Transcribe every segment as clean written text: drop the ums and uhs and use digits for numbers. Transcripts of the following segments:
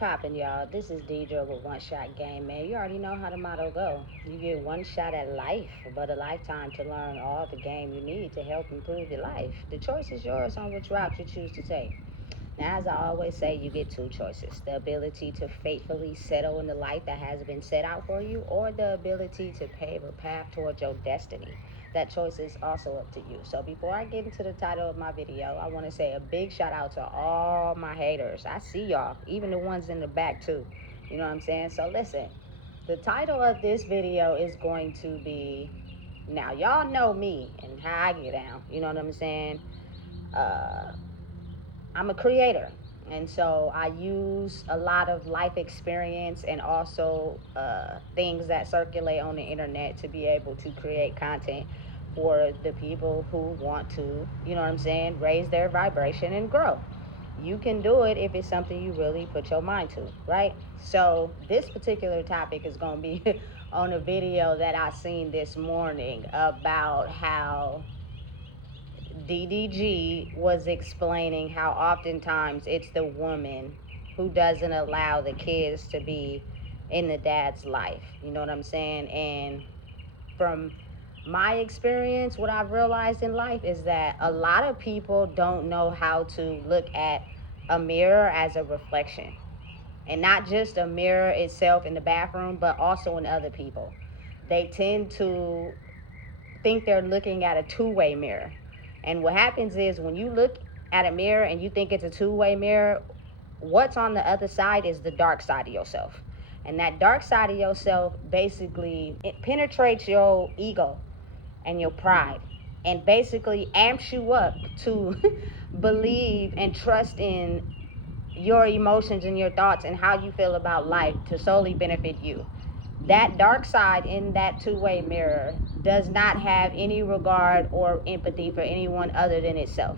Poppin', y'all. This is Deidre with One Shot Game, man. You already know how the motto go. You get one shot at life, but a lifetime to learn all the game you need to help improve your life. The choice is yours on which route you choose to take. Now, as I always say, you get two choices: the ability to faithfully settle in the life that has been set out for you, or the ability to pave a path towards your destiny. That choice is also up to you. So, before I get into the title of my video, I want to say a big shout out to all my haters. I see y'all, even the ones in the back, too. You know what I'm saying? So, listen, the title of this video is going to be, now, y'all know me and how I get down. You know what I'm saying? Uh, I'm a creator. And so I use a lot of life experience and also things that circulate on the internet to be able to create content for the people who want to, you know what I'm saying, raise their vibration and grow. You can do it if it's something you really put your mind to, right? So this particular topic is going to be on a video that I seen this morning about how DDG was explaining how oftentimes it's the woman who doesn't allow the kids to be in the dad's life. You know what I'm saying? And from my experience, what I've realized in life is that a lot of people don't know how to look at a mirror as a reflection. And not just a mirror itself in the bathroom, but also in other people. They tend to think they're looking at a two-way mirror. And what happens is when you look at a mirror and you think it's a two-way mirror, what's on the other side is the dark side of yourself. And that dark side of yourself basically it penetrates your ego and your pride and basically amps you up to believe and trust in your emotions and your thoughts and how you feel about life to solely benefit you. That dark side in that two-way mirror does not have any regard or empathy for anyone other than itself.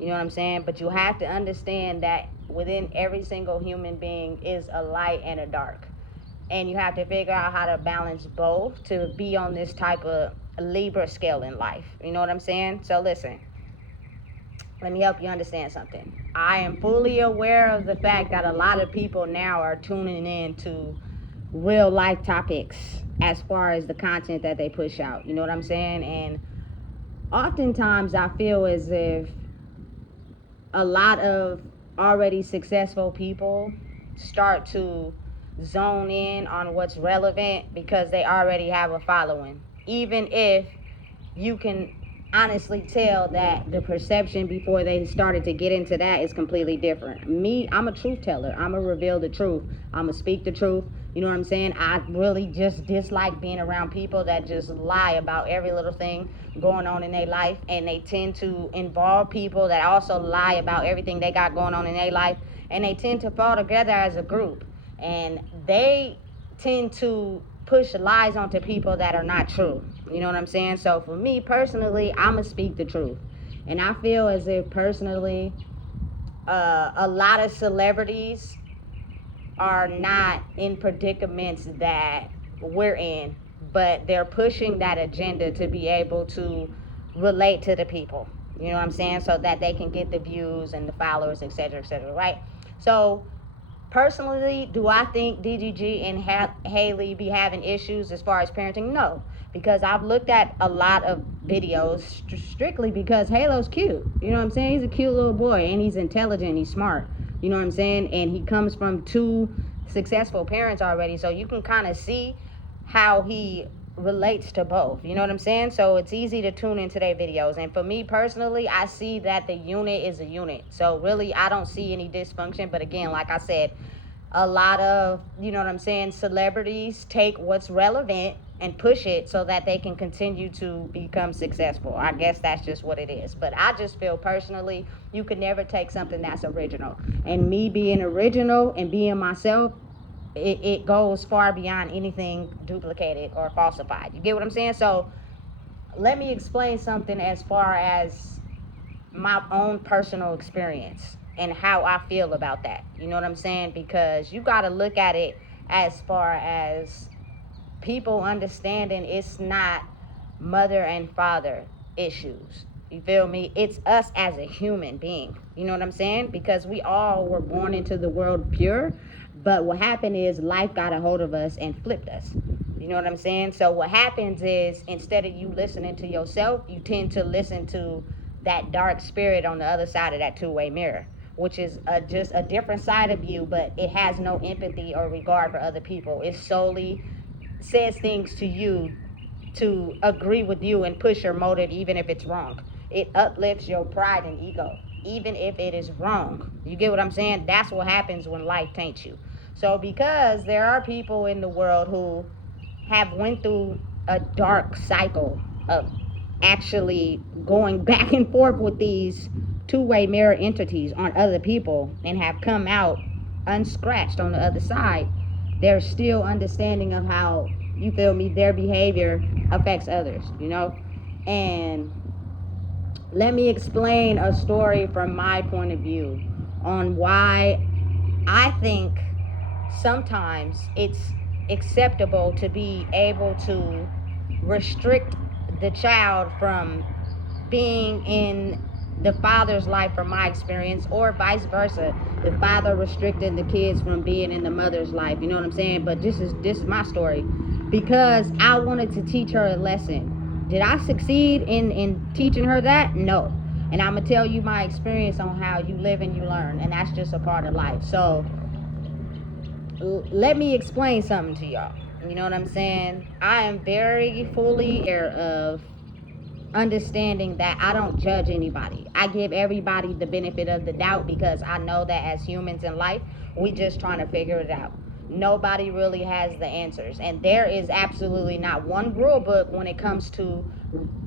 You know what I'm saying? But you have to understand that within every single human being is a light and a dark. And you have to figure out how to balance both to be on this type of Libra scale in life. You know what I'm saying? So listen, let me help you understand something. I am fully aware of the fact that a lot of people now are tuning in to real life topics as far as the content that they push out. You know what I'm saying? And oftentimes I feel as if a lot of already successful people start to zone in on what's relevant because they already have a following. Even if you can honestly tell that the perception before they started to get into that is completely different. Me, I'm a truth teller. I'm going to reveal the truth. I'm going to speak the truth. You know what I'm saying? I really just dislike being around people that just lie about every little thing going on in their life. And they tend to involve people that also lie about everything they got going on in their life. And they tend to fall together as a group. And they tend to push lies onto people that are not true. You know what I'm saying? So for me personally, I'ma speak the truth. And I feel as if personally, a lot of celebrities are not in predicaments that we're in, but they're pushing that agenda to be able to relate to the people. You know what I'm saying? So that they can get the views and the followers, et cetera, right? So personally, do I think DGG and Haley be having issues as far as parenting? No, because I've looked at a lot of videos strictly because Halo's cute. You know what I'm saying? He's a cute little boy and he's intelligent, he's smart. You know what I'm saying? And he comes from two successful parents already, so you can kind of see how he relates to both. You know what I'm saying? So it's easy to tune into their videos. And for me personally, I see that the unit is a unit. So really, I don't see any dysfunction. But again, like I said, a lot of, you know what I'm saying, celebrities take what's relevant and push it so that they can continue to become successful. I guess that's just what it is. But I just feel personally, you could never take something that's original. And me being original and being myself, it goes far beyond anything duplicated or falsified. You get what I'm saying? So let me explain something as far as my own personal experience and how I feel about that. You know what I'm saying? Because you got to look at it as far as people understanding it's not mother and father issues. You feel me? It's us as a human being. You know what I'm saying? Because we all were born into the world pure, But what happened is life got a hold of us and flipped us. You know what I'm saying? So what happens is, instead of you listening to yourself, you tend to listen to that dark spirit on the other side of that two-way mirror, which is just a different side of you, but it has no empathy or regard for other people. It solely says things to you to agree with you and push your motive, even if it's wrong. It uplifts your pride and ego, even if it is wrong. You get what I'm saying? That's what happens when life taints you. So because there are people in the world who have went through a dark cycle of actually going back and forth with these two-way mirror entities on other people and have come out unscratched on the other side, there's still understanding of how, you feel me, their behavior affects others, you know? And let me explain a story from my point of view on why I think sometimes it's acceptable to be able to restrict the child from being in the father's life, from my experience, or vice versa, the father restricted the kids from being in the mother's life. You know what I'm saying? But this is my story, because I wanted to teach her a lesson. Did I succeed in teaching her that? No. And I'm gonna tell you my experience on how you live and you learn, and that's just a part of life. So let me explain something to y'all. You know what I'm saying? I am very fully aware of understanding that I don't judge anybody. I give everybody the benefit of the doubt, because I know that as humans in life, we just trying to figure it out. Nobody really has the answers, and there is absolutely not one rule book when it comes to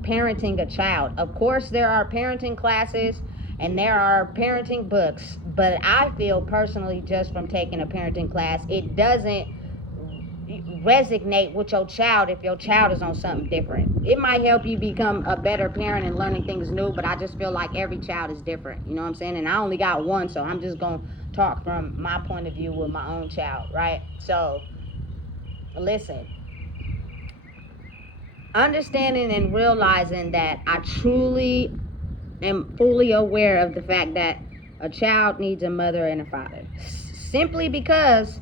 parenting a child. Of course, there are parenting classes and there are parenting books, but I feel personally, just from taking a parenting class, it doesn't resonate with your child if your child is on something different. It might help you become a better parent and learning things new, but I just feel like every child is different. You know what I'm saying? And I only got one, so I'm just going to talk from my point of view with my own child, right? So, listen. Understanding and realizing that I truly am fully aware of the fact that a child needs a mother and a father, simply because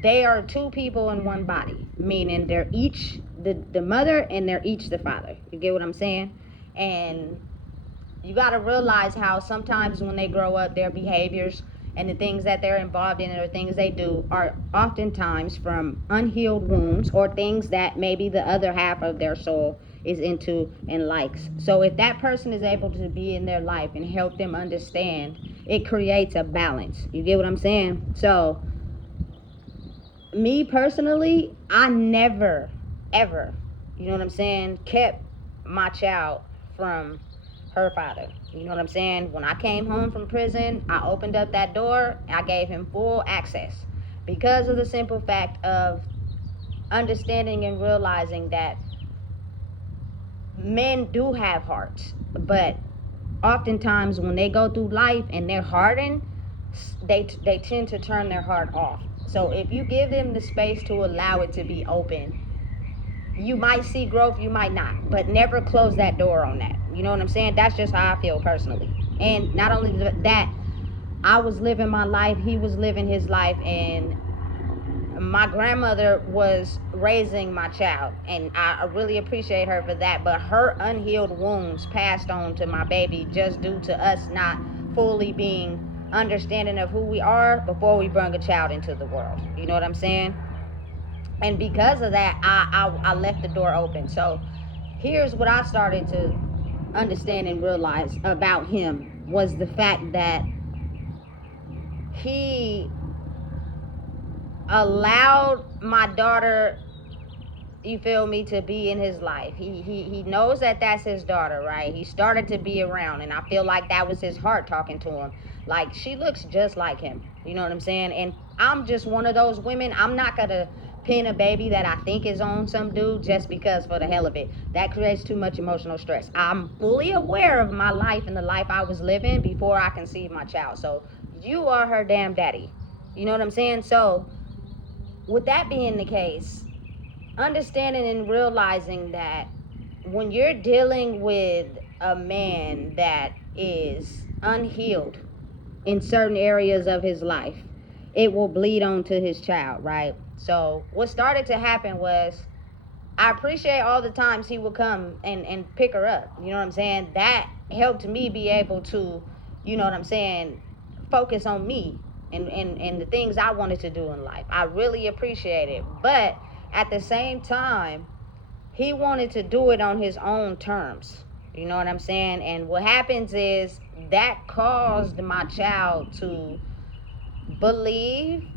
they are two people in one body, meaning they're each the mother and they're each the father. You get what I'm saying? And you got to realize how sometimes when they grow up, their behaviors and the things that they're involved in or things they do are oftentimes from unhealed wounds, or things that maybe the other half of their soul is into and likes. So if that person is able to be in their life and help them understand, it creates a balance. You get what I'm saying? So me personally, I never, ever, you know what I'm saying, kept my child from her father. You know what I'm saying? When I came home from prison, I opened up that door. I gave him full access, because of the simple fact of understanding and realizing that men do have hearts, but oftentimes when they go through life and they're hardened, they tend to turn their heart off. So if you give them the space to allow it to be open, you might see growth, you might not, but never close that door on that. You know what I'm saying? That's just how I feel personally. And not only that, I was living my life, he was living his life, and my grandmother was raising my child, and I really appreciate her for that. But her unhealed wounds passed on to my baby, just due to us not fully being understanding of who we are before we bring a child into the world. You know what I'm saying? And because of that, I left the door open. So here's what I started to understand and realize about him, was the fact that he allowed my daughter, you feel me, to be in his life. He knows that that's his daughter, right? He started to be around, and I feel like that was his heart talking to him. Like, she looks just like him. You know what I'm saying? And I'm just one of those women. I'm not gonna pin a baby that I think is on some dude just because, for the hell of it. That creates too much emotional stress. I'm fully aware of my life and the life I was living before I conceived my child. So you are her damn daddy. You know what I'm saying? So with that being the case, understanding and realizing that when you're dealing with a man that is unhealed in certain areas of his life, it will bleed onto his child, right? So what started to happen was, I appreciate all the times he would come and pick her up. You know what I'm saying? That helped me be able to, you know what I'm saying, focus on me and the things I wanted to do in life. I really appreciate it. But at the same time, he wanted to do it on his own terms. You know what I'm saying? And what happens is that caused my child to believe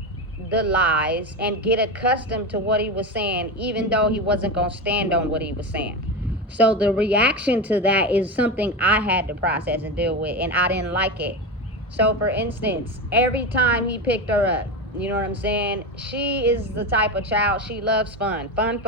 the lies and get accustomed to what he was saying, even though he wasn't going to stand on what he was saying. So the reaction to that is something I had to process and deal with, and I didn't like it. So for instance, every time he picked her up, you know what I'm saying, she is the type of child, she loves fun. Fun.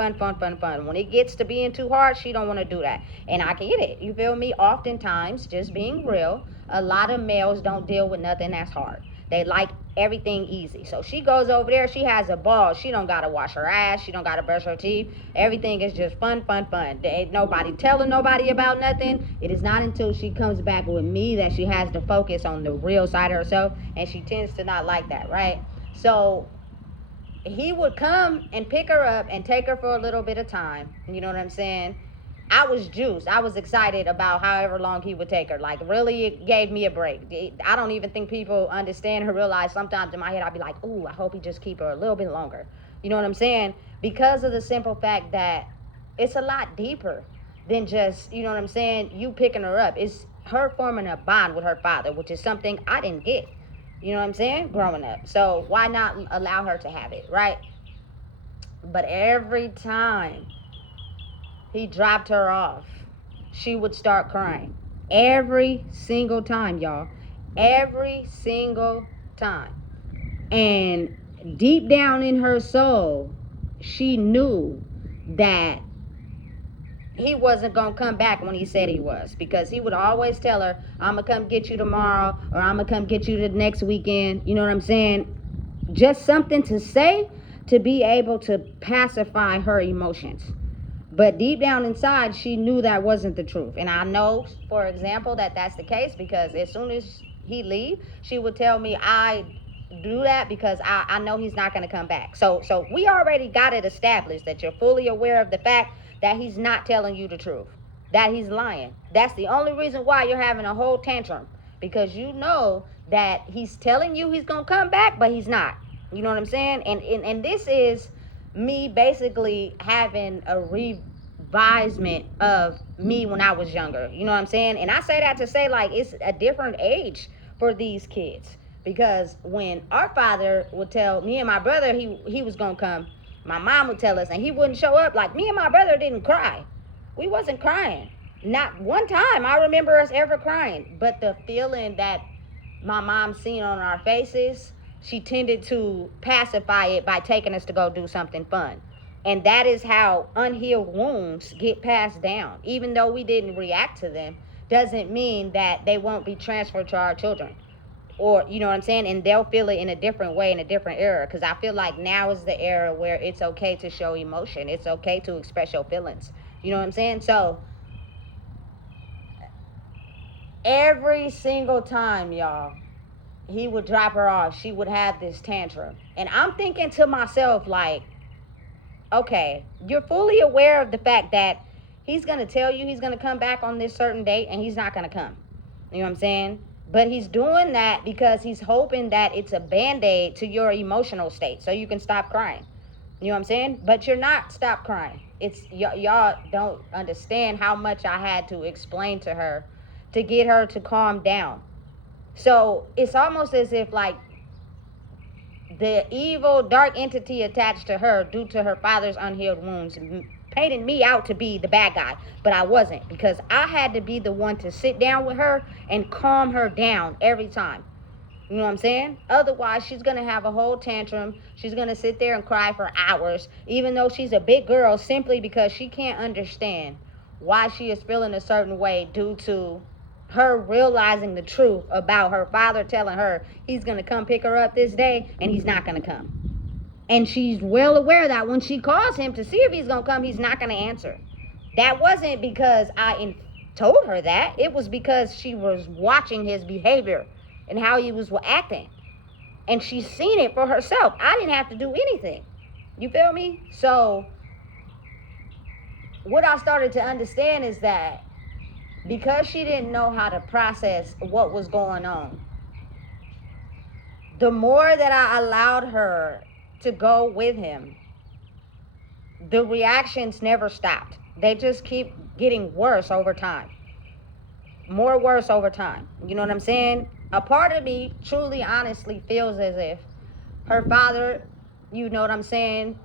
When it gets to being too hard, she don't want to do that. And I get it. You feel me? Oftentimes, just being real, a lot of males don't deal with nothing that's hard. They like everything easy. So she goes over there, she has a ball. She don't gotta wash her ass, she don't gotta brush her teeth. Everything is just fun. There ain't nobody telling nobody about nothing. It is not until she comes back with me that she has to focus on the real side of herself, and she tends to not like that, right? So he would come and pick her up and take her for a little bit of time. You know what I'm saying? I was juiced. I was excited about however long he would take her. Like, really, it gave me a break. I don't even think people understand or realize. Sometimes in my head, I'd be like, ooh, I hope he just keep her a little bit longer. You know what I'm saying? Because of the simple fact that it's a lot deeper than just, you know what I'm saying, you picking her up. It's her forming a bond with her father, which is something I didn't get. You know what I'm saying? Growing up. So why not allow her to have it, right? But every time he dropped her off, she would start crying. Every single time, y'all. Every single time. And deep down in her soul, she knew that he wasn't going to come back when he said he was, because he would always tell her, I'm going to come get you tomorrow, or I'm going to come get you the next weekend. You know what I'm saying? Just something to say to be able to pacify her emotions. But deep down inside, she knew that wasn't the truth. And I know, for example, that that's the case, because as soon as he leave, she would tell me, I do that because I know he's not going to come back. So we already got it established that you're fully aware of the fact that he's not telling you the truth, that he's lying. That's the only reason why you're having a whole tantrum, because you know that he's telling you he's going to come back, but he's not. You know what I'm saying? And this is me basically having a revisement of me when I was younger. You know what I'm saying? And I say that to say, like, it's a different age for these kids. Because when our father would tell me and my brother he was going to come, my mom would tell us, and he wouldn't show up. Like, me and my brother didn't cry. We wasn't crying. Not one time I remember us ever crying. But the feeling that my mom seen on our faces, she tended to pacify it by taking us to go do something fun. And that is how unhealed wounds get passed down. Even though we didn't react to them, doesn't mean that they won't be transferred to our children. Or, you know what I'm saying? And they'll feel it in a different way, in a different era. Because I feel like now is the era where it's okay to show emotion. It's okay to express your feelings. You know what I'm saying? So every single time, y'all, he would drop her off, she would have this tantrum. And I'm thinking to myself, like, okay, you're fully aware of the fact that he's going to tell you he's going to come back on this certain date, and he's not going to come. You know what I'm saying? But he's doing that because he's hoping that it's a band-aid to your emotional state so you can stop crying. You know what I'm saying? But you're not stop crying. It's y'all don't understand how much I had to explain to her to get her to calm down. So it's almost as if, like, the evil dark entity attached to her due to her father's unhealed wounds painted me out to be the bad guy, but I wasn't, because I had to be the one to sit down with her and calm her down every time. You know what I'm saying? Otherwise, she's going to have a whole tantrum. She's going to sit there and cry for hours, even though she's a big girl, simply because she can't understand why she is feeling a certain way due to her realizing the truth about her father telling her he's going to come pick her up this day and he's not going to come. And she's well aware that when she calls him to see if he's going to come, he's not going to answer. That wasn't because I told her that. It was because she was watching his behavior and how he was acting. And she's seen it for herself. I didn't have to do anything. You feel me? So what I started to understand is that because she didn't know how to process what was going on, the more that I allowed her to go with him, the reactions never stopped. They just keep getting worse over time. More worse over time. You know what I'm saying? A part of me truly, honestly feels as if her father, you know what I'm saying,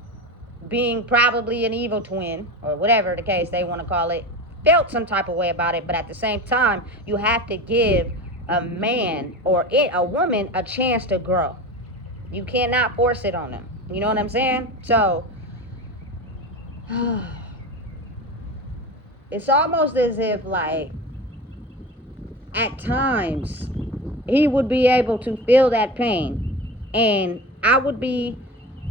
being probably an evil twin, or whatever the case they want to call it, felt some type of way about it. But at the same time, you have to give a man or a woman a chance to grow. You cannot force it on them. You know what I'm saying? So it's almost as if, like, at times he would be able to feel that pain, and I would be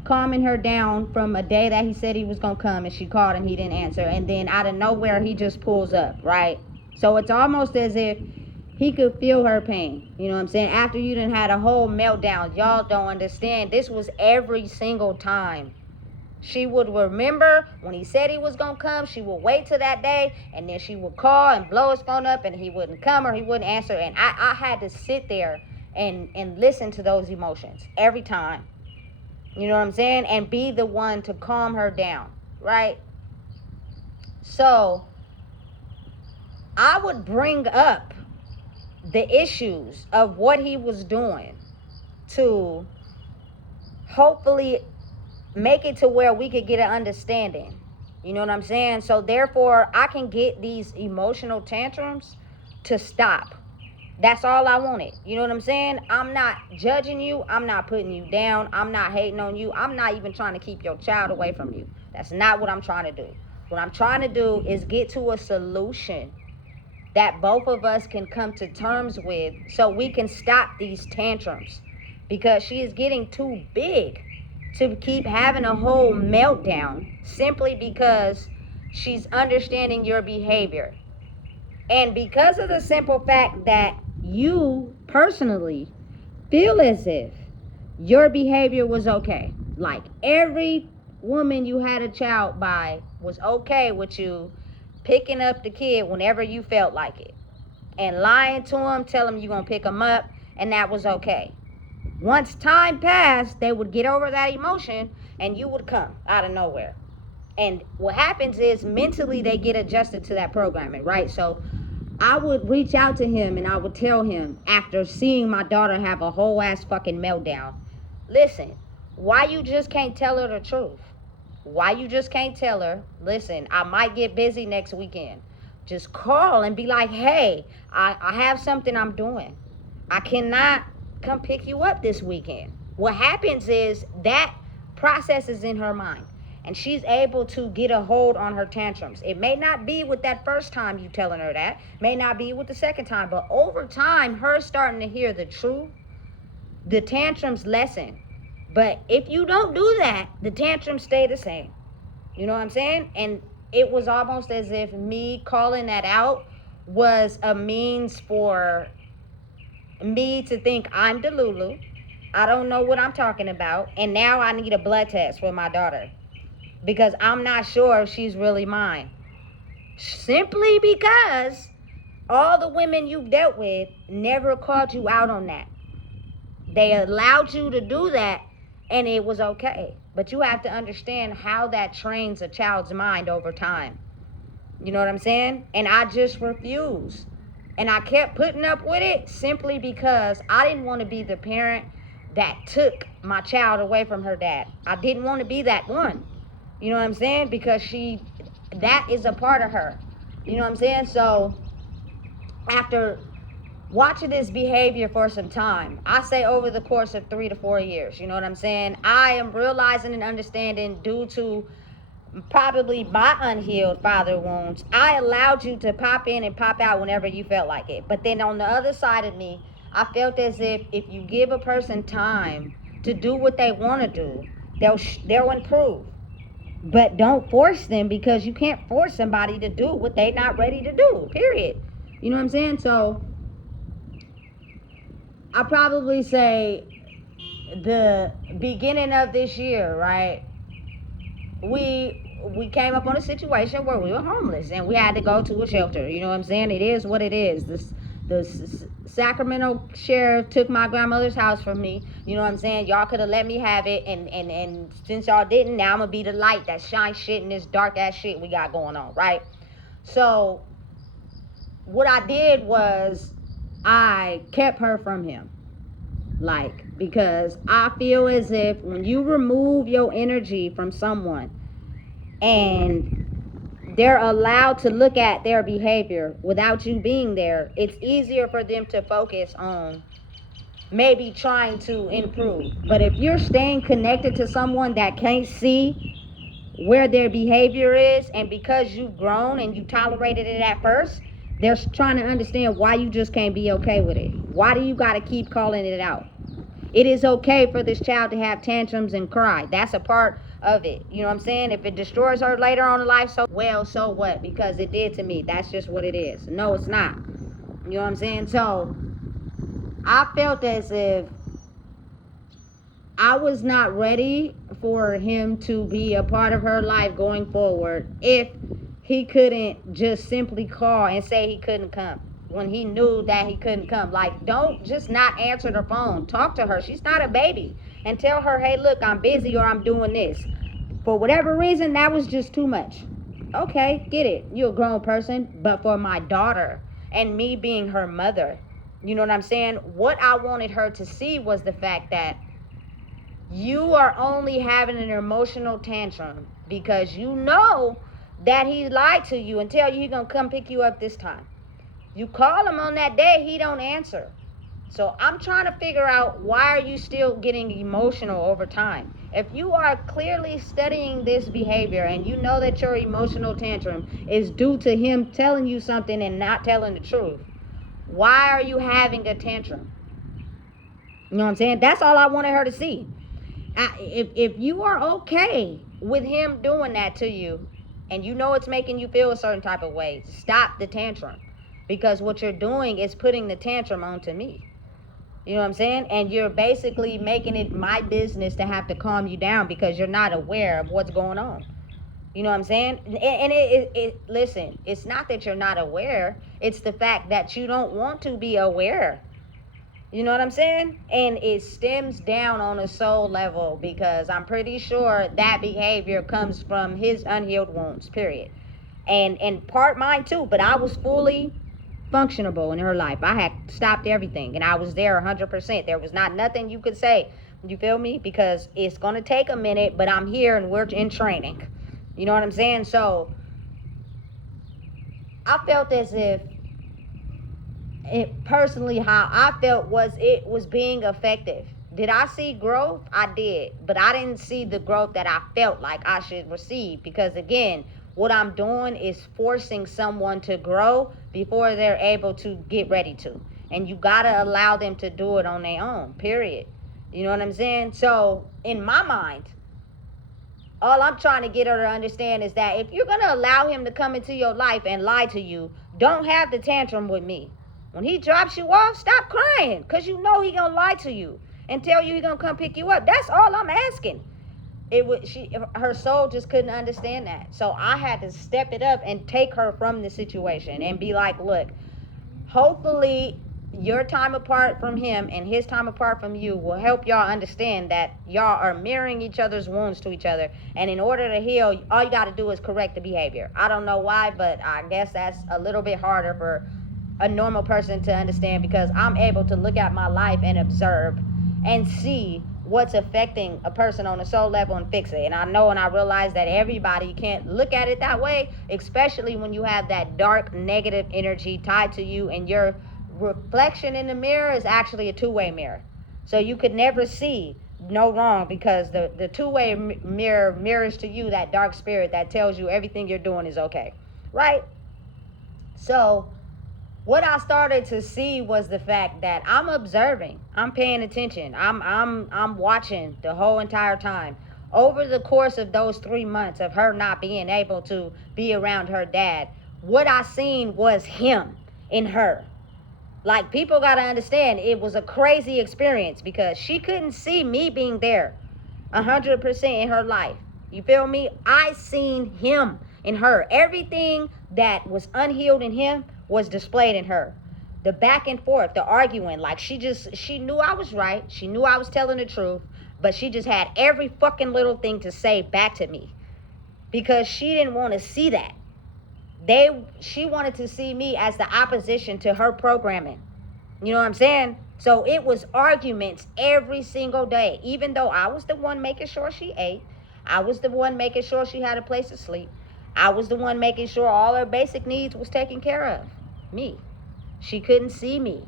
calming her down from a day that he said he was gonna come, and she called and he didn't answer, and then out of nowhere he just pulls up, right? So it's almost as if he could feel her pain. You know what I'm saying? After you done had a whole meltdown, y'all don't understand, this was every single time. She would remember when he said he was gonna come. She would wait till that day, and then she would call and blow his phone up, and he wouldn't come or he wouldn't answer. And I had to sit there and listen to those emotions every time. You know what I'm saying? And be the one to calm her down, right? So I would bring up the issues of what he was doing to hopefully make it to where we could get an understanding. You know what I'm saying? So therefore, I can get these emotional tantrums to stop. That's all I wanted. You know what I'm saying? I'm not judging you. I'm not putting you down. I'm not hating on you. I'm not even trying to keep your child away from you. That's not what I'm trying to do. What I'm trying to do is get to a solution that both of us can come to terms with, so we can stop these tantrums, because she is getting too big to keep having a whole meltdown simply because she's understanding your behavior. And because of the simple fact that you personally feel as if your behavior was okay. Like, every woman you had a child by was okay with you picking up the kid whenever you felt like it, and lying to him, tell him you're going to pick him up, and that was okay. Once time passed, they would get over that emotion, and you would come out of nowhere. And what happens is, mentally, they get adjusted to that programming, right? So I would reach out to him and I would tell him, after seeing my daughter have a whole ass fucking meltdown, listen, why you just can't tell her the truth? Why you just can't tell her, listen, I might get busy next weekend. Just call and be like, hey, I have something I'm doing. I cannot come pick you up this weekend. What happens is that process is in her mind, and she's able to get a hold on her tantrums. It may not be with that first time you telling her that, may not be with the second time, but over time, her starting to hear the truth, the tantrums lessen. But if you don't do that, the tantrums stay the same. You know what I'm saying? And it was almost as if me calling that out was a means for me to think I'm Delulu. I don't know what I'm talking about. And now I need a blood test for my daughter, because I'm not sure if she's really mine. Simply because all the women you've dealt with never called you out on that. They allowed you to do that, and it was okay. But you have to understand how that trains a child's mind over time. You know what I'm saying? And I just refused. And I kept putting up with it simply because I didn't want to be the parent that took my child away from her dad. I didn't want to be that one. You know what I'm saying? Because that is a part of her. You know what I'm saying? So after watching this behavior for some time, I say over the course of 3 to 4 years, you know what I'm saying, I am realizing and understanding, due to probably my unhealed father wounds, I allowed you to pop in and pop out whenever you felt like it. But then on the other side of me, I felt as if you give a person time to do what they want to do, they'll improve. But don't force them, because you can't force somebody to do what they're not ready to do, period. You know what I'm saying? So I probably say the beginning of this year, right, we came up on a situation where we were homeless and we had to go to a shelter. You know what I'm saying? It is what it is. The Sacramento sheriff took my grandmother's house from me. You know what I'm saying? Y'all could have let me have it, and since y'all didn't, now I'm gonna be the light that shines shit in this dark ass shit we got going on, right? So what I did was I kept her from him. Like, because I feel as if when you remove your energy from someone and they're allowed to look at their behavior without you being there, it's easier for them to focus on maybe trying to improve. But if you're staying connected to someone that can't see where their behavior is, and because you've grown and you tolerated it at first, they're trying to understand why you just can't be okay with it. Why do you got to keep calling it out? It is okay for this child to have tantrums and cry. That's a part of it. You know what I'm saying? If it destroys her later on in life, so well, so what? Because it did to me. That's just what it is. No, it's not. You know what I'm saying? So I felt as if I was not ready for him to be a part of her life going forward if he couldn't just simply call and say he couldn't come when he knew that he couldn't come. Like, don't just not answer the phone. Talk to her. She's not a baby. And tell her, hey, look, I'm busy or I'm doing this. For whatever reason, that was just too much. Okay, get it. You're a grown person. But for my daughter and me being her mother, you know what I'm saying? What I wanted her to see was the fact that you are only having an emotional tantrum because you know that he lied to you and tell you he's gonna come pick you up this time. You call him on that day, he don't answer. So I'm trying to figure out, why are you still getting emotional over time? If you are clearly studying this behavior and you know that your emotional tantrum is due to him telling you something and not telling the truth, why are you having a tantrum? You know what I'm saying? That's all I wanted her to see. If you are okay with him doing that to you and you know it's making you feel a certain type of way, stop the tantrum, because what you're doing is putting the tantrum onto me. You know what I'm saying? And you're basically making it my business to have to calm you down because you're not aware of what's going on. You know what I'm saying? And listen, it's not that you're not aware, it's the fact that you don't want to be aware. You know what I'm saying? And it stems down on a soul level because I'm pretty sure that behavior comes from his unhealed wounds, period. And part mine too, but I was fully functionable in her life. I had stopped everything and I was there 100%. There was not nothing you could say. You feel me? Because it's going to take a minute, but I'm here and we're in training. You know what I'm saying? So I felt as if it personally, how I felt was it was being effective. Did I see growth? I did, but I didn't see the growth that I felt like I should receive, because again, what I'm doing is forcing someone to grow before they're able to get ready to, and you gotta allow them to do it on their own, period. You know what I'm saying? So in my mind, all I'm trying to get her to understand is that if you're going to allow him to come into your life and lie to you, don't have the tantrum with me. When he drops you off, stop crying, because you know he going to lie to you and tell you he going to come pick you up. That's all I'm asking. Her soul just couldn't understand that. So I had to step it up and take her from the situation and be like, look, hopefully your time apart from him and his time apart from you will help y'all understand that y'all are mirroring each other's wounds to each other, and in order to heal, all you got to do is correct the behavior. I don't know why, but I guess that's a little bit harder for a normal person to understand, because I'm able to look at my life and observe and see what's affecting a person on a soul level and fix it. And I know and I realize that everybody can't look at it that way, especially when you have that dark negative energy tied to you, and your reflection in the mirror is actually a two-way mirror. So you could never see no wrong, because the two-way mirror mirrors to you that dark spirit that tells you everything you're doing is okay, right? So what I started to see was the fact that I'm observing, I'm paying attention, I'm watching the whole entire time. Over the course of those 3 months of her not being able to be around her dad, what I seen was him in her. Like, people got to understand, it was a crazy experience because she couldn't see me being there 100% in her life. You feel me? I seen him in her. Everything that was unhealed in him was displayed in her. The back and forth, the arguing, like she knew I was right. She knew I was telling the truth, but she just had every fucking little thing to say back to me because she didn't want to see that. She wanted to see me as the opposition to her programming. You know what I'm saying? So it was arguments every single day, even though I was the one making sure she ate. I was the one making sure she had a place to sleep. I was the one making sure all her basic needs was taken care of. Me. She couldn't see me.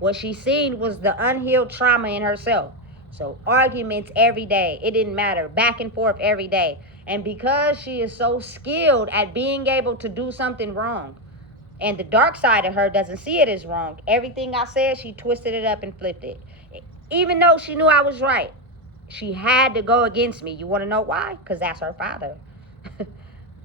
What she seen was the unhealed trauma in herself. So arguments every day. It didn't matter. Back and forth every day. And because she is so skilled at being able to do something wrong, and the dark side of her doesn't see it as wrong, everything I said, she twisted it up and flipped it. Even though she knew I was right, she had to go against me. You want to know why? Because that's her father.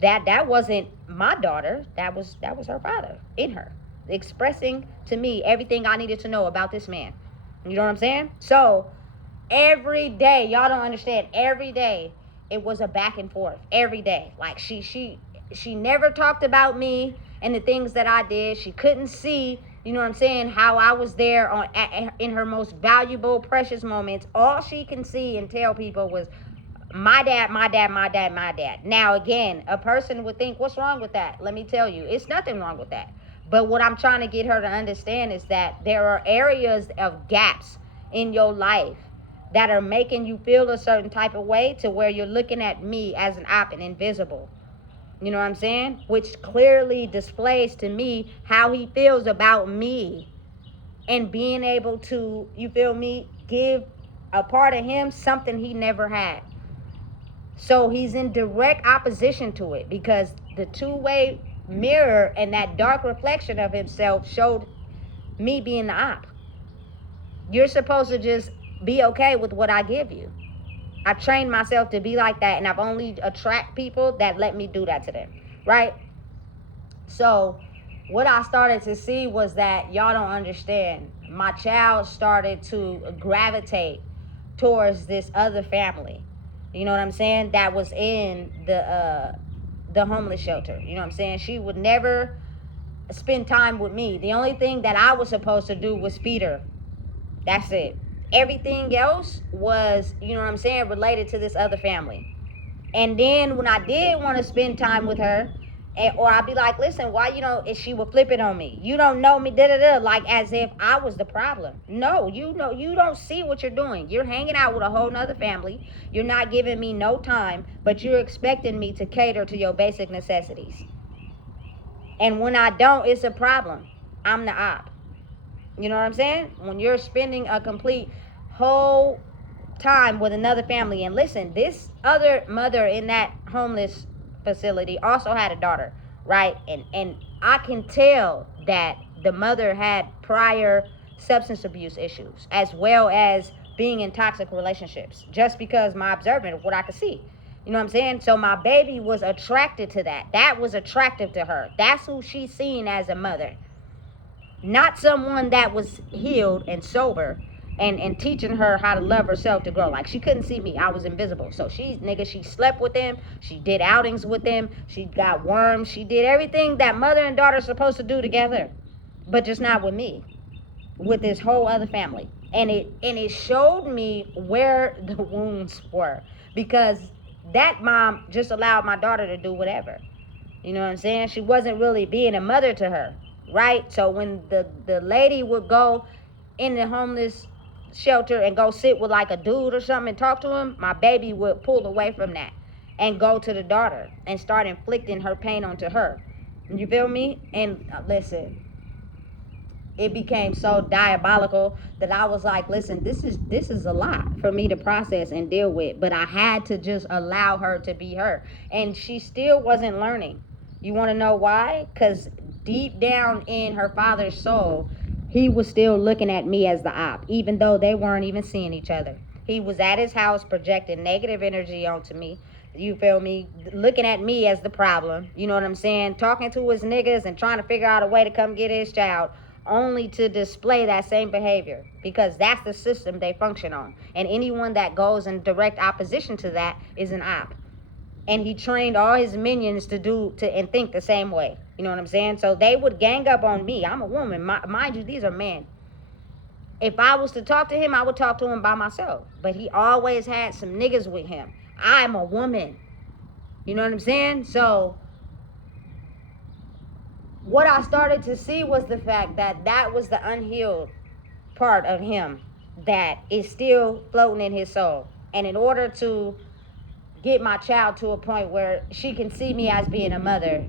That wasn't my daughter. That was her father in her, expressing to me everything I needed to know about this man. You know what I'm saying? So every day, y'all don't understand, every day it was a back and forth. Every day. Like she never talked about me and the things that I did. She couldn't see, you know what I'm saying, how I was there in her most valuable, precious moments. All she can see and tell people was my dad, my dad, my dad, my dad. Now, again, a person would think, what's wrong with that? Let me tell you, it's nothing wrong with that. But what I'm trying to get her to understand is that there are areas of gaps in your life that are making you feel a certain type of way to where you're looking at me as an op and invisible. You know what I'm saying? Which clearly displays to me how he feels about me and being able to, you feel me, give a part of him something he never had. So he's in direct opposition to it because the two-way mirror and that dark reflection of himself showed me being the op. You're supposed to just be okay with what I give you. I trained myself to be like that, and I've only attract people that let me do that to them, right? So what I started to see was that y'all don't understand. My child started to gravitate towards this other family. You know what I'm saying? That was in the homeless shelter. You know what I'm saying? She would never spend time with me. The only thing that I was supposed to do was feed her. That's it. Everything else was, you know what I'm saying, related to this other family. And then when I did want to spend time with her, or I'd be like, listen, why and she would flip it on me. You don't know me, like as if I was the problem. No, you don't see what you're doing. You're hanging out with a whole nother family. You're not giving me no time, but you're expecting me to cater to your basic necessities. And when I don't, it's a problem. I'm the op. You know what I'm saying? When you're spending a complete whole time with another family, and listen, this other mother in that homeless facility also had a daughter, right? And I can tell that the mother had prior substance abuse issues as well as being in toxic relationships, just because my observant of what I could see. You know what I'm saying? So my baby was attracted to that. That was attractive to her. That's who she's seen as a mother. Not someone that was healed and sober and teaching her how to love herself to grow. Like, she couldn't see me. I was invisible. So she slept with him. She did outings with him. She got worms. She did everything that mother and daughter are supposed to do together. But just not with me. With this whole other family. And it showed me where the wounds were. Because that mom just allowed my daughter to do whatever. You know what I'm saying? She wasn't really being a mother to her. Right? So when the lady would go in the homeless shelter and go sit with like a dude or something and talk to him, my baby would pull away from that and go to the daughter and start inflicting her pain onto her. You feel me? And listen, it became so diabolical that I was like, listen, this is a lot for me to process and deal with. But I had to just allow her to be her. And she still wasn't learning. You want to know why? Because deep down in her father's soul, he was still looking at me as the op, even though they weren't even seeing each other. He was at his house projecting negative energy onto me. You feel me? Looking at me as the problem. You know what I'm saying? Talking to his niggas and trying to figure out a way to come get his child. only to display that same behavior, because that's the system they function on. And anyone that goes in direct opposition to that is an op. And he trained all his minions and think the same way. You know what I'm saying? So they would gang up on me. I'm a woman. Mind you, these are men. If I was to talk to him, I would talk to him by myself. But he always had some niggas with him. I'm a woman. You know what I'm saying? So what I started to see was the fact that that was the unhealed part of him that is still floating in his soul. And in order to get my child to a point where she can see me as being a mother,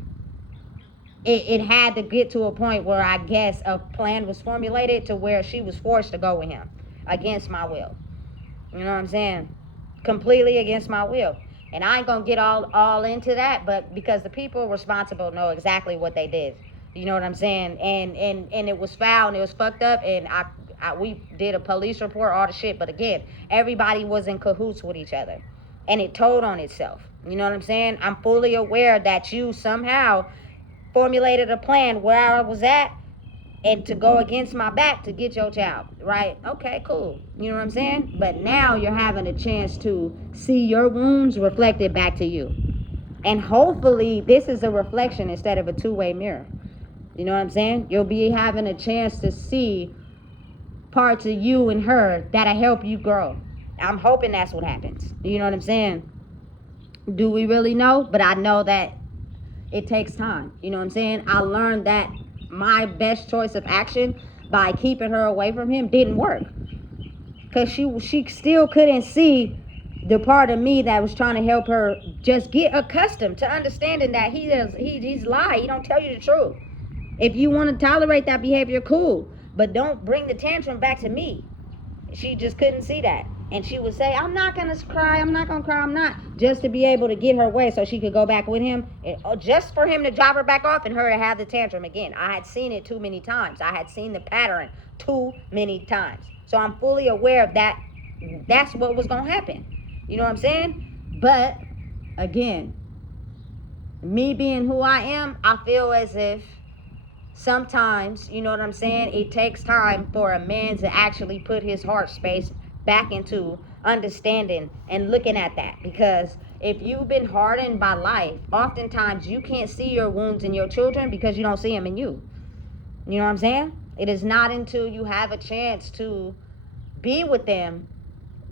it had to get to a point where I guess a plan was formulated to where she was forced to go with him against my will. You know what I'm saying? Completely against my will. And I ain't gonna get all into that, but because the people responsible know exactly what they did. You know what I'm saying? And it was foul and it was fucked up, and we did a police report, all the shit. But again, everybody was in cahoots with each other, and it told on itself. You know what I'm saying? I'm fully aware that you somehow formulated a plan where I was at and to go against my back to get your child, right? Okay, cool. You know what I'm saying? But now you're having a chance to see your wounds reflected back to you. And hopefully this is a reflection instead of a two-way mirror. You know what I'm saying? You'll be having a chance to see parts of you and her that'll help you grow. I'm hoping that's what happens. You know what I'm saying? Do we really know? But I know that it takes time. You know what I'm saying? I learned that my best choice of action by keeping her away from him didn't work, because she still couldn't see the part of me that was trying to help her just get accustomed to understanding that he's lying. He don't tell you the truth. If you want to tolerate that behavior, cool, but don't bring the tantrum back to me. She just couldn't see that. And she would say, I'm not going to cry, I'm not going to cry, I'm not. Just to be able to get her way so she could go back with him. And, just for him to drop her back off and her to have the tantrum again. I had seen it too many times. I had seen the pattern too many times. So I'm fully aware of that. That's what was going to happen. You know what I'm saying? But, again, me being who I am, I feel as if sometimes, you know what I'm saying, it takes time for a man to actually put his heart space back into understanding and looking at that. Because if you've been hardened by life, oftentimes you can't see your wounds in your children because you don't see them in you. You know what I'm saying? It is not until you have a chance to be with them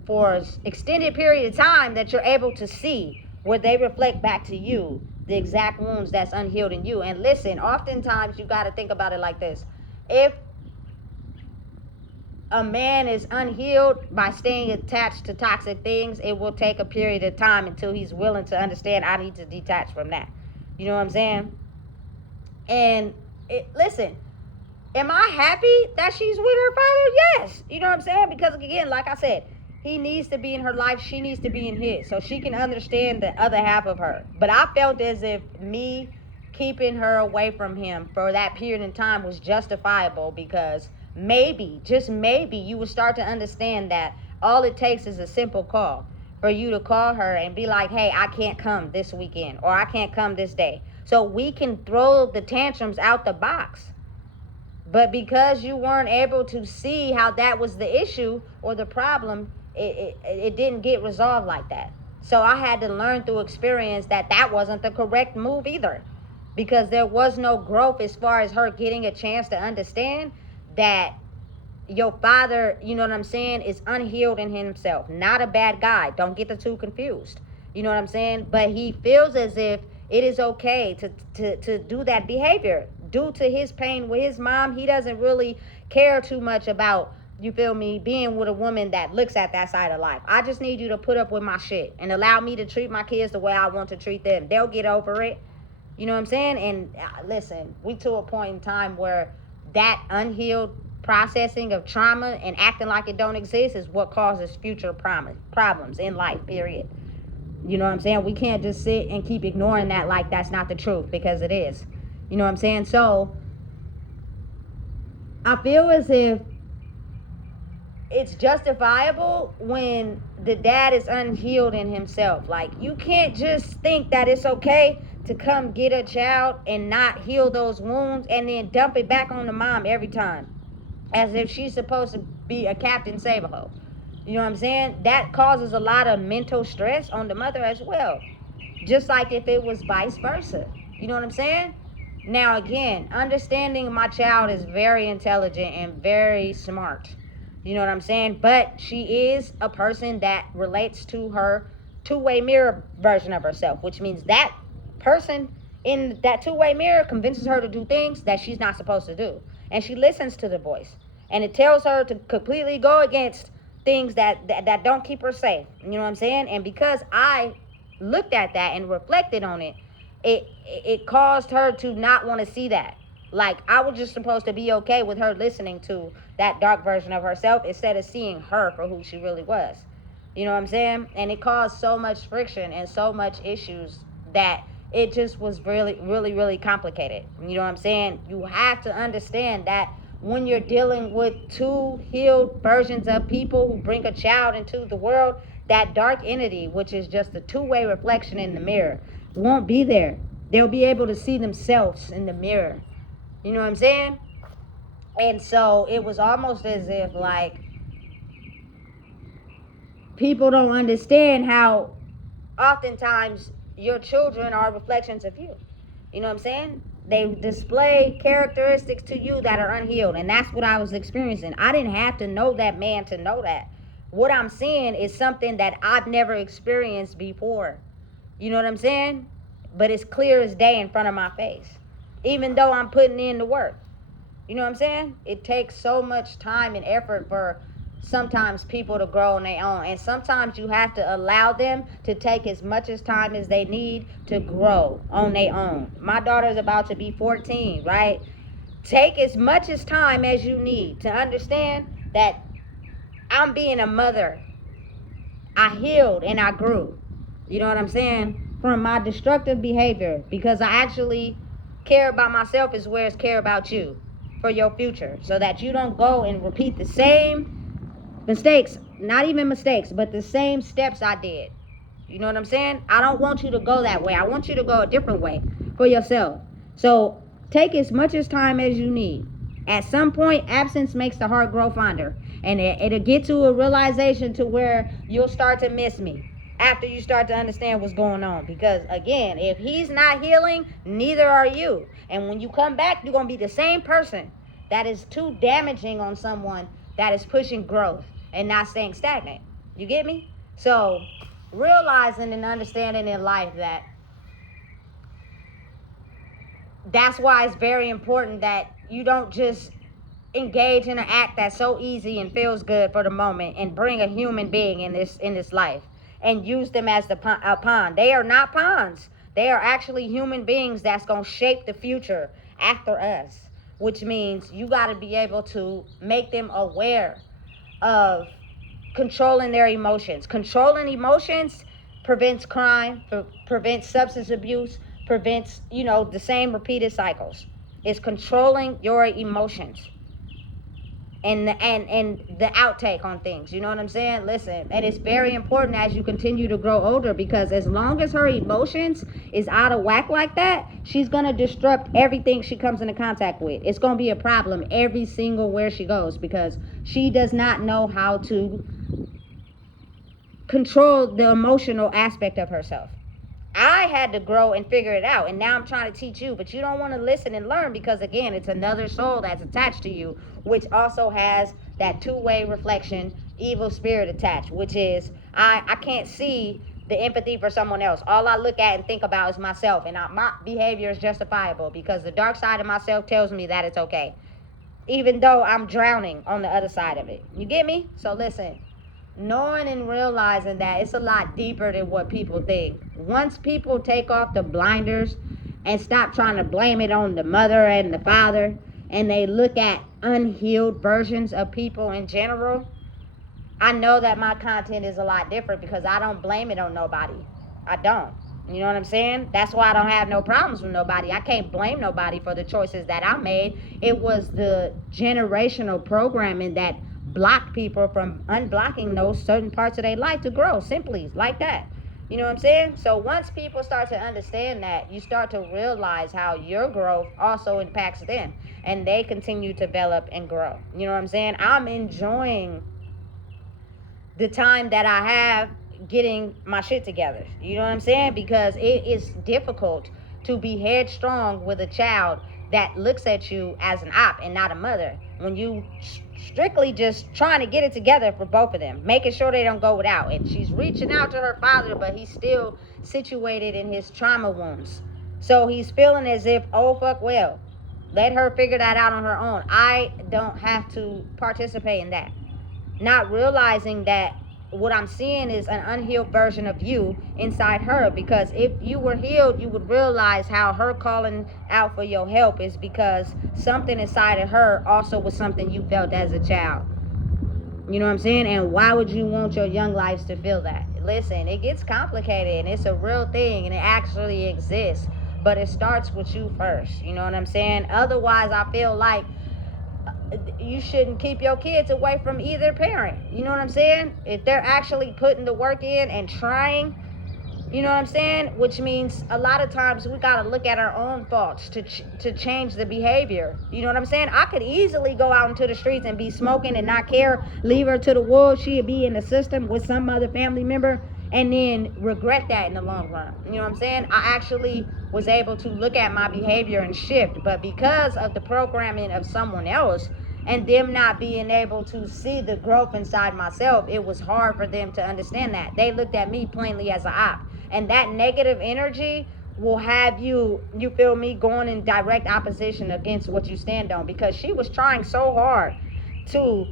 for an extended period of time that you're able to see where they reflect back to you the exact wounds that's unhealed in you. And listen, oftentimes you got to think about it like this. If a man is unhealed by staying attached to toxic things, it will take a period of time until he's willing to understand, I need to detach from that. You know what I'm saying? And listen, am I happy that she's with her father? Yes. You know what I'm saying? Because again, like I said, he needs to be in her life, she needs to be in his, so she can understand the other half of her. But I felt as if me keeping her away from him for that period of time was justifiable, because maybe, just maybe, you would start to understand that all it takes is a simple call for you to call her and be like, hey, I can't come this weekend, or I can't come this day. So we can throw the tantrums out the box. But because you weren't able to see how that was the issue or the problem, it didn't get resolved like that. So I had to learn through experience that that wasn't the correct move either, because there was no growth as far as her getting a chance to understand that your father, you know what I'm saying, is unhealed in himself. Not a bad guy. Don't get the two confused. You know what I'm saying? But he feels as if it is okay to do that behavior. Due to his pain with his mom, he doesn't really care too much about, you feel me, being with a woman that looks at that side of life. I just need you to put up with my shit and allow me to treat my kids the way I want to treat them. They'll get over it. You know what I'm saying? And listen, we to a point in time where that unhealed processing of trauma and acting like it don't exist is what causes future problems in life, period. You know what I'm saying? We can't just sit and keep ignoring that like that's not the truth, because it is. You know what I'm saying? So I feel as if it's justifiable when the dad is unhealed in himself. Like, you can't just think that it's okay to come get a child and not heal those wounds and then dump it back on the mom every time, as if she's supposed to be a Captain Save-A-Ho. You know what I'm saying? That causes a lot of mental stress on the mother as well. Just like if it was vice versa. You know what I'm saying? Now, again, understanding my child is very intelligent and very smart. You know what I'm saying? But she is a person that relates to her two-way mirror version of herself, which means that person in that two-way mirror convinces her to do things that she's not supposed to do. And she listens to the voice. And it tells her to completely go against things that don't keep her safe. You know what I'm saying? And because I looked at that and reflected on it, it caused her to not want to see that. Like, I was just supposed to be okay with her listening to that dark version of herself instead of seeing her for who she really was. You know what I'm saying? And it caused so much friction and so much issues that it just was really, really, really complicated. You know what I'm saying? You have to understand that when you're dealing with two healed versions of people who bring a child into the world, that dark entity, which is just a two-way reflection in the mirror, won't be there. They'll be able to see themselves in the mirror. You know what I'm saying? And so it was almost as if, like, people don't understand how oftentimes your children are reflections of you. You know what I'm saying? They display characteristics to you that are unhealed. And that's what I was experiencing. I didn't have to know that man to know that. What I'm seeing is something that I've never experienced before. You know what I'm saying? But it's clear as day in front of my face. Even though I'm putting in the work. You know what I'm saying? It takes so much time and effort for sometimes people to grow on their own. And sometimes you have to allow them to take as much as time as they need to grow on their own. My daughter's about to be 14, right? Take as much as time as you need to understand that I'm being a mother. I healed and I grew. You know what I'm saying? From my destructive behavior, because I actually care about myself as well as care about you for your future, so that you don't go and repeat the same mistakes, not even mistakes, but the same steps I did. You know what I'm saying? I don't want you to go that way. I want you to go a different way for yourself. So take as much as time as you need. At some point, absence makes the heart grow fonder. And it'll get to a realization to where you'll start to miss me after you start to understand what's going on. Because, again, if he's not healing, neither are you. And when you come back, you're going to be the same person that is too damaging on someone that is pushing growth and not staying stagnant. You get me? So, realizing and understanding in life that that's why it's very important that you don't just engage in an act that's so easy and feels good for the moment and bring a human being in this life and use them as a pawn. They are not pawns. They are actually human beings that's going to shape the future after us, which means you got to be able to make them aware of controlling their emotions. Controlling emotions prevents crime, prevents substance abuse, prevents, the same repeated cycles. It's controlling your emotions and the outtake on things. You know what I'm saying? Listen, and it's very important as you continue to grow older, because as long as her emotions is out of whack like that, she's going to disrupt everything she comes into contact with. It's going to be a problem every single where she goes, because she does not know how to control the emotional aspect of herself. I had to grow and figure it out, and now I'm trying to teach you, but you don't want to listen and learn, because again, it's another soul that's attached to you, which also has that two-way reflection, evil spirit attached, which is, I can't see the empathy for someone else. All I look at and think about is myself, and my behavior is justifiable, because the dark side of myself tells me that it's okay, even though I'm drowning on the other side of it. You get me? So listen, knowing and realizing that it's a lot deeper than what people think. Once people take off the blinders and stop trying to blame it on the mother and the father, and they look at unhealed versions of people in general, I know that my content is a lot different, because I don't blame it on nobody. I don't. You know what I'm saying? That's why I don't have no problems with nobody. I can't blame nobody for the choices that I made. It was the generational programming that blocked people from unblocking those certain parts of their life to grow. Simply like that. You know what I'm saying? So once people start to understand that, you start to realize how your growth also impacts them, and they continue to develop and grow. You know what I'm saying? I'm enjoying the time that I have getting my shit together. You know what I'm saying? Because it is difficult to be headstrong with a child that looks at you as an op and not a mother, when you strictly just trying to get it together for both of them, making sure they don't go without. And she's reaching out to her father, but he's still situated in his trauma wounds. So he's feeling as if, oh fuck, well, let her figure that out on her own. I don't have to participate in that, not realizing that what I'm seeing is an unhealed version of you inside her. Because if you were healed, you would realize how her calling out for your help is because something inside of her also was something you felt as a child. You know what I'm saying? And why would you want your young lives to feel that? Listen, it gets complicated and it's a real thing and it actually exists. But it starts with you first. You know what I'm saying? Otherwise, I feel like you shouldn't keep your kids away from either parent. You know what I'm saying? If they're actually putting the work in and trying, you know what I'm saying? Which means a lot of times we got to look at our own thoughts to change the behavior. You know what I'm saying? I could easily go out into the streets and be smoking and not care, leave her to the wolves. She'd be in the system with some other family member and then regret that in the long run. You know what I'm saying? I actually was able to look at my behavior and shift, but because of the programming of someone else and them not being able to see the growth inside myself, it was hard for them to understand that. They looked at me plainly as an op. And that negative energy will have you feel me, going in direct opposition against what you stand on, because she was trying so hard to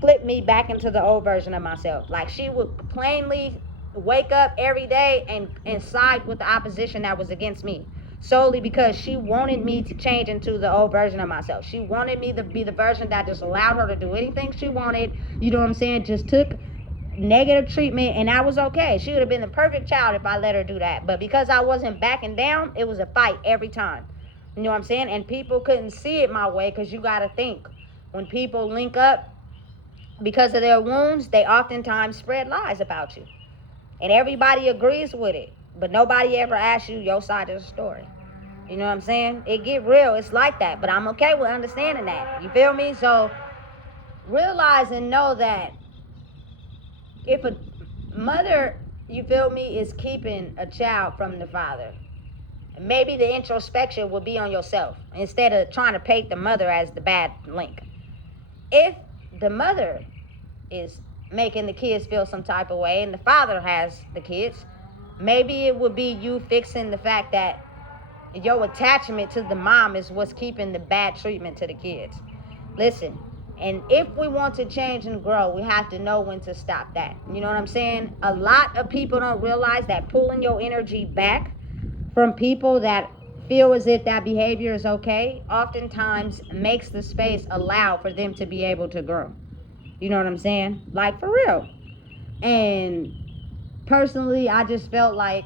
flip me back into the old version of myself. Like, she would plainly wake up every day and side with the opposition that was against me, solely because she wanted me to change into the old version of myself. She wanted me to be the version that just allowed her to do anything she wanted. You know what I'm saying? Just took negative treatment, and that was okay. She would have been the perfect child if I let her do that. But because I wasn't backing down, it was a fight every time. You know what I'm saying? And people couldn't see it my way, because you got to think, when people link up because of their wounds, they oftentimes spread lies about you. And everybody agrees with it, but nobody ever asks you your side of the story. You know what I'm saying? It get real. It's like that. But I'm okay with understanding that. You feel me? So realize and know that if a mother, you feel me, is keeping a child from the father, maybe the introspection would be on yourself instead of trying to paint the mother as the bad link. If the mother is making the kids feel some type of way and the father has the kids, maybe it would be you fixing the fact that your attachment to the mom is what's keeping the bad treatment to the kids. Listen, and if we want to change and grow, we have to know when to stop that. You know what I'm saying? A lot of people don't realize that pulling your energy back from people that feel as if that behavior is okay oftentimes makes the space allow for them to be able to grow. You know what I'm saying? Like, for real. And personally, I just felt like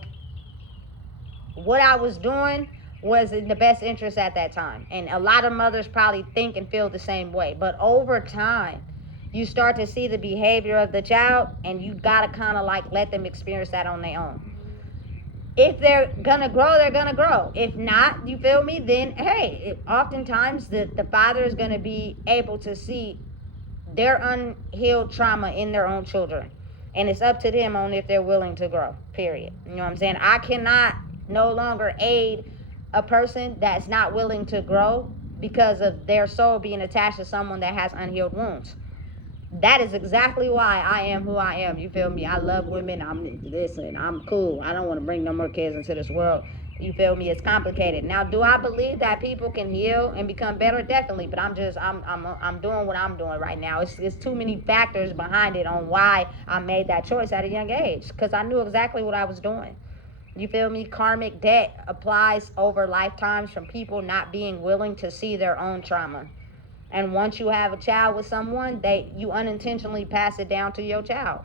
what I was doing was in the best interest at that time. And a lot of mothers probably think and feel the same way. But over time, you start to see the behavior of the child, and you gotta kind of like let them experience that on their own. If they're gonna grow, they're gonna grow. If not, you feel me, then hey, oftentimes the father is gonna be able to see their unhealed trauma in their own children. And it's up to them on if they're willing to grow, period. You know what I'm saying? I cannot no longer aid a person that's not willing to grow because of their soul being attached to someone that has unhealed wounds. That is exactly why I am who I am. You feel me? I love women. I'm cool. I don't want to bring no more kids into this world. You feel me? It's complicated. Now, do I believe that people can heal and become better? Definitely. But I'm doing what I'm doing right now. It's too many factors behind it on why I made that choice at a young age, because I knew exactly what I was doing. You feel me? Karmic debt applies over lifetimes from people not being willing to see their own trauma. And once you have a child with someone, you unintentionally pass it down to your child.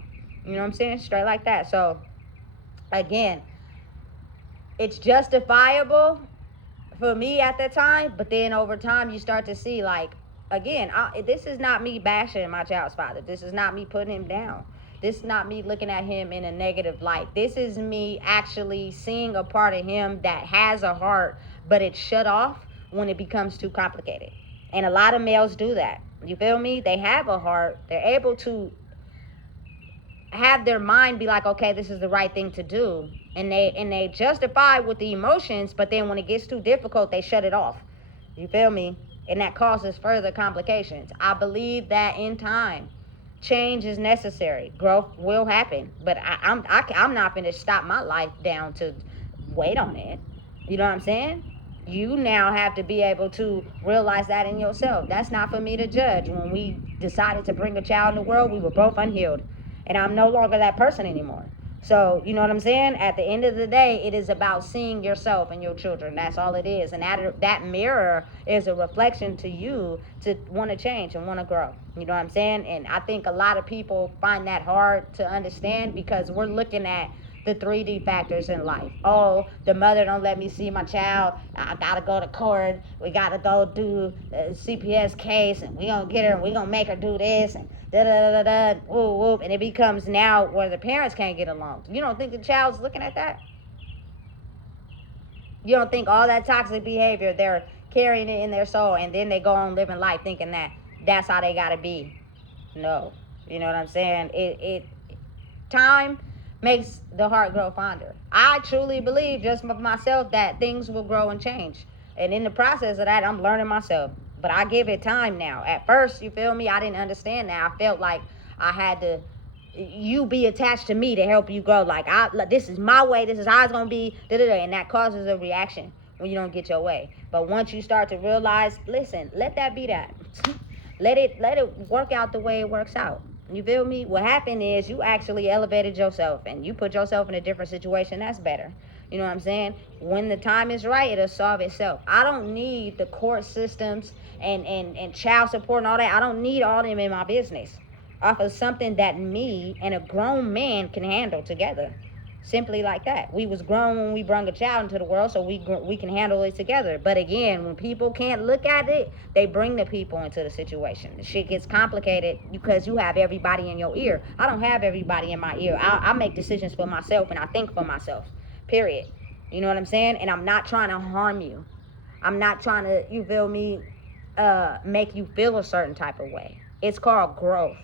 You know what I'm saying? Straight like that. So again, it's justifiable for me at the time, but then over time you start to see, like, again, this is not me bashing my child's father. This is not me putting him down. This is not me looking at him in a negative light. This is me actually seeing a part of him that has a heart, but it's shut off when it becomes too complicated. And a lot of males do that. You feel me? They have a heart. They're able to have their mind be like, okay, this is the right thing to do. And they justify with the emotions, but then when it gets too difficult, they shut it off. You feel me? And that causes further complications. I believe that in time, change is necessary. Growth will happen. But I'm not going to stop my life down to wait on it. You know what I'm saying? You now have to be able to realize that in yourself. That's not for me to judge. When we decided to bring a child in the world, we were both unhealed. And I'm no longer that person anymore. So, you know what I'm saying? At the end of the day, it is about seeing yourself and your children. That's all it is. And that mirror is a reflection to you to want to change and want to grow. You know what I'm saying? And I think a lot of people find that hard to understand because we're looking at the 3D factors in life. Oh, the mother don't let me see my child. I gotta go to court. We gotta go do a CPS case, and we gonna get her. We gonna make her do this, and da da da da. Whoop whoop. And it becomes now where the parents can't get along. You don't think the child's looking at that? You don't think all that toxic behavior they're carrying it in their soul, and then they go on living life thinking that that's how they gotta be? No. You know what I'm saying? Time makes the heart grow fonder. I truly believe, just for myself, that things will grow and change. And in the process of that, I'm learning myself. But I give it time now. At first, you feel me? I didn't understand that. I felt like I had to, you be attached to me to help you grow. Like, this is my way. This is how it's going to be. And that causes a reaction when you don't get your way. But once you start to realize, listen, let that be that. let it work out the way it works out. You feel me? What happened is you actually elevated yourself and you put yourself in a different situation. That's better. You know what I'm saying? When the time is right, it'll solve itself. I don't need the court systems and child support and all that. I don't need all them in my business. Off of something that me and a grown man can handle together. Simply like that. We was grown when we brung a child into the world, so we can handle it together. But again, when people can't look at it, they bring the people into the situation. The shit gets complicated because you have everybody in your ear. I don't have everybody in my ear. I make decisions for myself and I think for myself. Period. You know what I'm saying? And I'm not trying to harm you. I'm not trying to, you feel me, make you feel a certain type of way. It's called growth.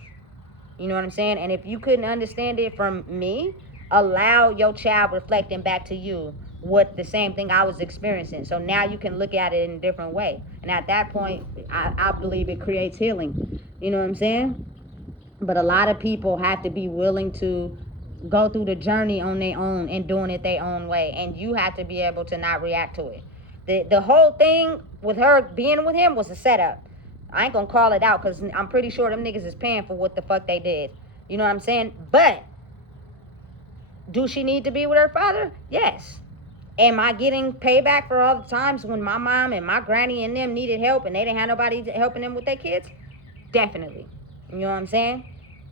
You know what I'm saying? And if you couldn't understand it from me, allow your child reflecting back to you what the same thing I was experiencing. So now you can look at it in a different way. And at that point, I believe it creates healing. You know what I'm saying? But a lot of people have to be willing to go through the journey on their own and doing it their own way. And you have to be able to not react to it. The whole thing with her being with him was a setup. I ain't gonna call it out because I'm pretty sure them niggas is paying for what the fuck they did. You know what I'm saying? But do she need to be with her father? Yes. Am I getting payback for all the times when my mom and my granny and them needed help and they didn't have nobody helping them with their kids? Definitely. You know what I'm saying?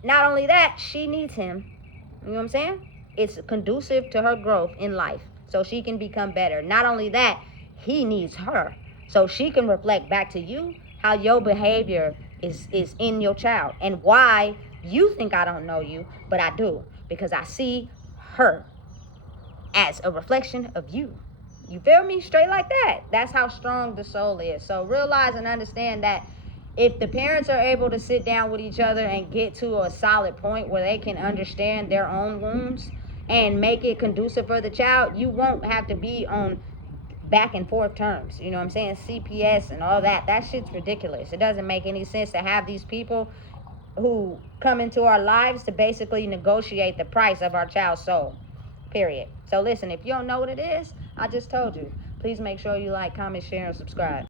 Not only that, she needs him. You know what I'm saying? It's conducive to her growth in life so she can become better. Not only that, he needs her so she can reflect back to you how your behavior is in your child and why you think I don't know you, but I do, because I see her as a reflection of you. You feel me? Straight like that. That's how strong the soul is. So realize and understand that if the parents are able to sit down with each other and get to a solid point where they can understand their own wounds and make it conducive for the child, you won't have to be on back and forth terms. You know what I'm saying? CPS and all that. That shit's ridiculous. It doesn't make any sense to have these people who come into our lives to basically negotiate the price of our child's soul. Period. So listen, if you don't know what it is, I just told you. Please make sure you like, comment, share, and subscribe.